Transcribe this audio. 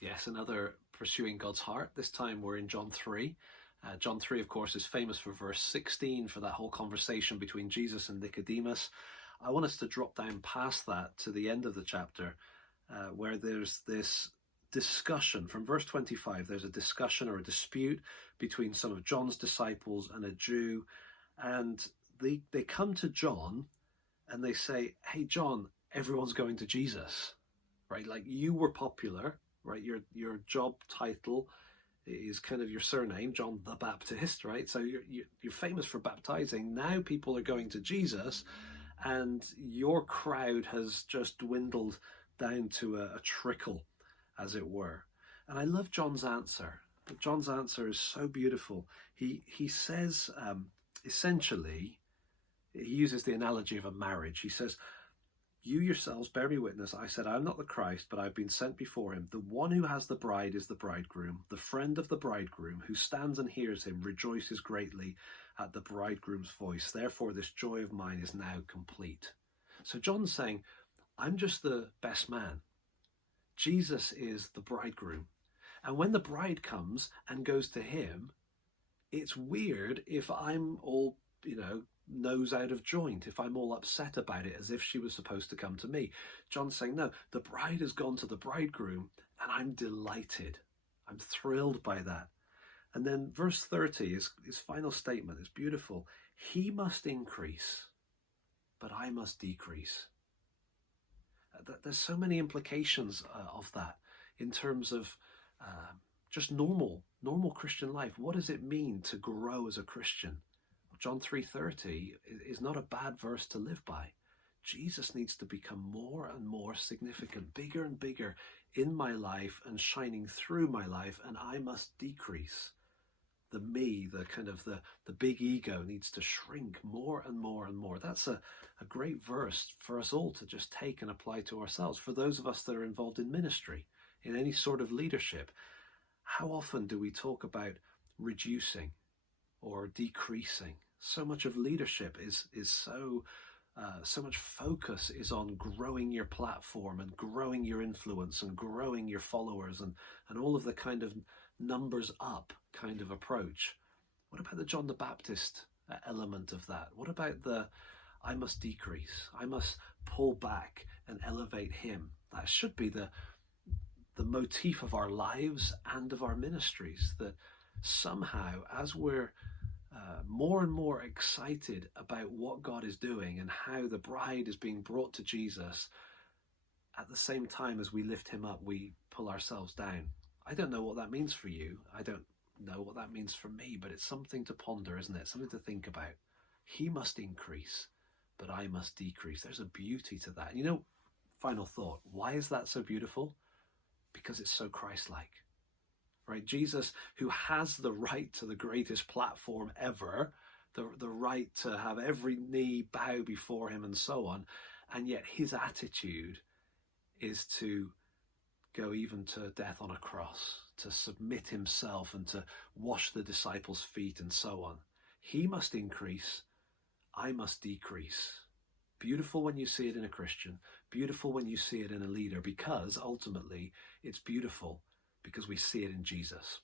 Yes, another pursuing God's heart. This time we're in John 3. John 3, of course, is famous for verse 16, for that whole conversation between Jesus and Nicodemus. I want us to drop down past that to the end of the chapter, where there's this discussion. From verse 25, there's a discussion or a dispute between some of John's disciples and a Jew. And they come to John and they say, hey, John, everyone's going to Jesus, right? Like, you were popular, right? Your job title is kind of your surname, John the Baptist, right? So you're famous for baptizing. Now people are going to Jesus, and your crowd has just dwindled down to a trickle, as it were. And I love John's answer. John's answer is so beautiful. He says, essentially, he uses the analogy of a marriage. He says, you yourselves bear me witness. I said, I'm not the Christ, but I've been sent before him. The one who has the bride is the bridegroom. The friend of the bridegroom who stands and hears him rejoices greatly at the bridegroom's voice. Therefore, this joy of mine is now complete. So John's saying, I'm just the best man. Jesus is the bridegroom. And when the bride comes and goes to him, it's weird if I'm all, nose out of joint, if I'm all upset about it as if she was supposed to come to me. John's saying, no, the bride has gone to the bridegroom and I'm delighted. I'm thrilled by that. And then verse 30, his final statement is beautiful. He must increase, but I must decrease. There's so many implications of that in terms of just normal Christian life. What does it mean to grow as a Christian? John 3:30 is not a bad verse to live by. Jesus needs to become more and more significant, bigger and bigger in my life and shining through my life, and I must decrease. The me, the big ego needs to shrink more and more and more. That's a great verse for us all to just take and apply to ourselves. For those of us that are involved in ministry, in any sort of leadership, how often do we talk about reducing or decreasing? So much of leadership is so much focus is on growing your platform and growing your influence and growing your followers and all of the kind of numbers up kind of approach. What about the John the Baptist element of that? What about the I must decrease, I must pull back and elevate him? That should be the motif of our lives and of our ministries, that somehow as we're more and more excited about what God is doing and how the bride is being brought to Jesus, at the same time as we lift him up, we pull ourselves down. I don't know what that means for you. I don't know what that means for me, but it's something to ponder, isn't it? Something to think about. He must increase, but I must decrease. There's a beauty to that. And final thought, why is that so beautiful? Because it's so Christ-like. Right? Jesus, who has the right to the greatest platform ever, the right to have every knee bow before him and so on, and yet his attitude is to go even to death on a cross, to submit himself and to wash the disciples' feet and so on. He must increase, I must decrease. Beautiful when you see it in a Christian, beautiful when you see it in a leader, because ultimately it's beautiful because we see it in Jesus.